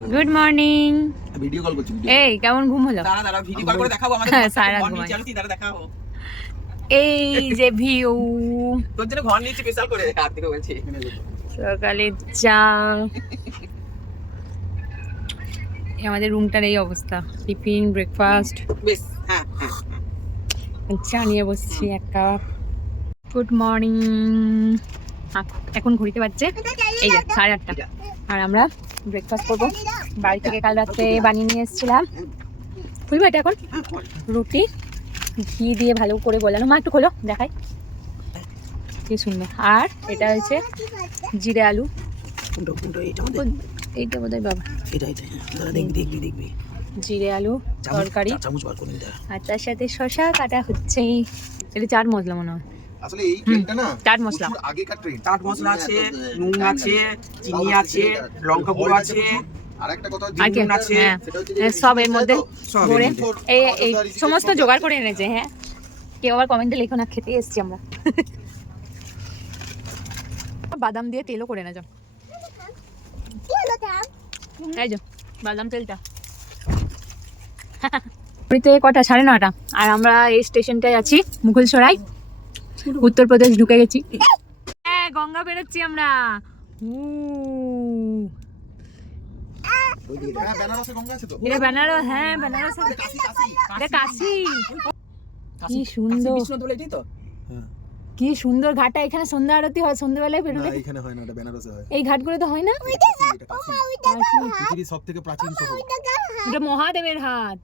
Good morning. Video call করছি। এই কেমন ঘুম হলো? দাঁড়া ভিডিও কল করে দেখাবো আমাদের। সারা মর্নিং চ্যানেল কি দেখাবো। এই যে ভিউ তোর জন্য ঘর নিয়েছি স্পেশাল করে হাত থেকে বলছি। সকালে চা। আমাদের রুমটার এই অবস্থা, টিফিন ব্রেকফাস্ট বেশ। হ্যাঁ চা নিয়ে বসছি এক কাপ। Good morning. এখন ঘুরিতে পারছে এই যে 8:30, আর আমরা ব্রেকফাস্ট করবো। বাড়ি থেকে কাল রাত্রে বানিয়ে নিয়ে এসেছিলাম। খুলবো এটা এখন? রুটি ঘি দিয়ে ভালো করে গোলানো। মা একটু খোলো দেখাই কি সুন্দর। আর এটা হচ্ছে জিরে আলু। এইটা বোধহয় বাবা, দেখবি জিরে আলু তরকারি, আর তার সাথে শসা কাটা হচ্ছে। এটা চাট মশলা মনে হয়। আসলে এই ট্রেনটা না চাট মশলা, আগেকার ট্রেন। চাট মশলা আছে, নুন আছে, চিনি আছে, লঙ্কা গুঁড়ো আছে, আরেকটা কথা নুন আছে, সব এর মধ্যে ভরে এই সমস্ত জোগাড় করে এনেছে। হ্যাঁ, কেউ আবার কমেন্টে লেখো না, খেতে এসেছি আমরা। বাদাম দিয়ে তেলও করে না যাও, এই যে বাদাম তেলটা। কটা? 9:30। আর আমরা এই স্টেশনটায় আছি, মুঘলসরাই, উত্তরপ্রদেশ ঢুকে গেছি। হ্যাঁ, গঙ্গা বেরোচ্ছি আমরা। এটা বেনারস। হ্যাঁ বেনারস, এটা কাশি। কি সুন্দর, কি সুন্দর ঘাটটা। এখানে সন্ধ্যা আরতি হয় সন্ধ্যাবেলায় বেরোলে। এখানে হয় না, এটা বেনারসে হয়। এই ঘাটগুলো তো হয় না। পৃথিবীর সবথেকে প্রাচীন শহর। এটা মহাদেবের হাত।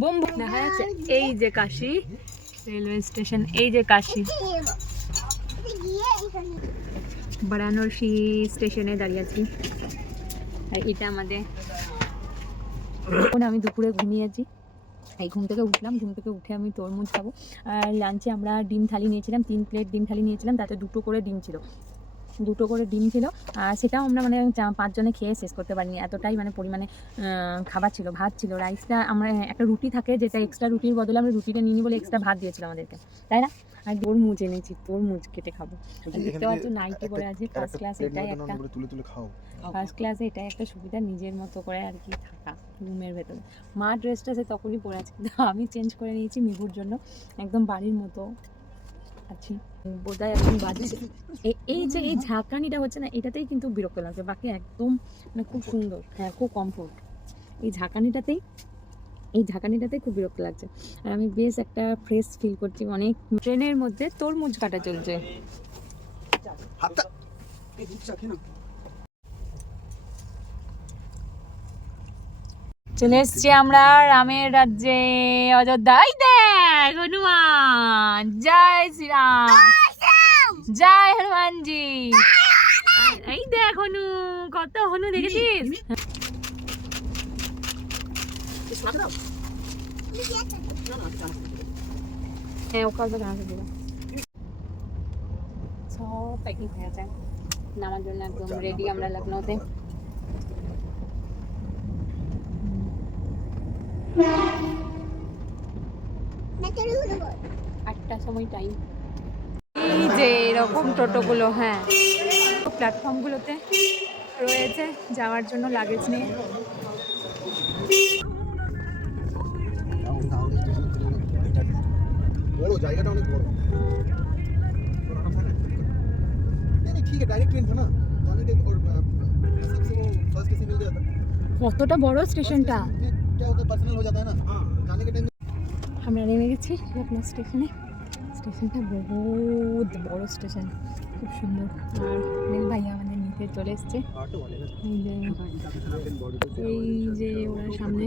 বোম বোম দেখা যাচ্ছে। এই যে কাশি রেলওয়ে স্টেশন, এই যে কাশি। বারাণসী স্টেশনে দাঁড়িয়ে আছি। আর এটা আমাদের, আমি দুপুরে ঘুমিয়েছি। এই ঘুম থেকে উঠলাম, ঘুম থেকে উঠে আমি তরমুজ খাবো। আর লাঞ্চে আমরা ডিম থালি নিয়েছিলাম, 3 প্লেট ডিম থালি নিয়েছিলাম, তাতে 2 করে ডিম ছিল। আর সেটাও আমরা মানে 5 জনে খেয়ে শেষ করতে পারিনি, এতটাই মানে পরিমাণে খাবার ছিল। ভাত ছিল, রাইসটা আমরা একটা রুটি থাকে, যেটা এক্সট্রা রুটির বদলে আমরা রুটিটা নিয়ে নিই বলে এক্সট্রা ভাত দিয়েছিল আমাদেরকে, তাই না? আর তরমুজ এনেছি, তরমুজ কেটে খাবো। দেখতে পাচ্ছ নাইটি পরে আছি, ফার্স্ট ক্লাসে। এটাই একটা ফার্স্ট ক্লাসে, এটাই একটা সুবিধা, নিজের মতো করে আর কি থাকা রুমের ভেতরে। মা ড্রেসটা সে তখনই পরে আছে, কিন্তু আমি চেঞ্জ করে নিয়েছি মিহুর জন্য, একদম বাড়ির মতো আছি। বোধহয় এখন বাজছে এই যে এই ঝাঁকানিটা হচ্ছে না, এটাতেই কিন্তু বিরক্ত লাগছে, বাকি একদম মানে খুব সুন্দর। হ্যাঁ, খুব কমফোর্ট। এই ঝাঁকানিটাতেই খুব বিরক্ত লাগছে। আর আমি বেশ একটা ফ্রেশ ফিল করছি। অনেক ট্রেনের মধ্যে তরমুজ কাটা চলছে। চলে এসছি আমরা রামের রাজ্যে, অযোধ্যায়। দেখ হনুমান, জয় শ্রীরাম, জয় হনুমানজি। এই দেখ হনু, কত হনু দেখেছিস? হ্যাঁ, সব প্যাকিং হয়ে আছে, নামার জন্য একদম রেডি আমরা লখনৌতে। 8টার সময় টাইম। এই যে এরকম টোটোগুলো, হ্যাঁ, প্ল্যাটফর্মগুলোতে রয়েছে যাওয়ার জন্য লাগেজ নিয়ে। বড় জায়গাটা, অনেক বড়। ঠিক আছে, ডাইরেক্ট ট্রেন था ना, जाने के और सबसे वो फर्स्ट कैसे मिल गया था। কতটা বড় স্টেশনটা, क्या होता है, पर्सनल हो जाता है ना, जाने के टाइम। আমরা নেমে গেছি লখনৌ স্টেশনে। স্টেশনটা বহুত বড় স্টেশন, খুব সুন্দর। আর নীল ভাইয়া আমাদের নিতে চলে এসছে। এই যে ওরা সামনে,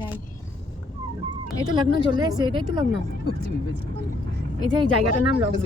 যাই। এই তো লখনৌ চলে এসছে, এটাই তো লখনৌ। এই যে এই জায়গাটার নাম লখনৌ।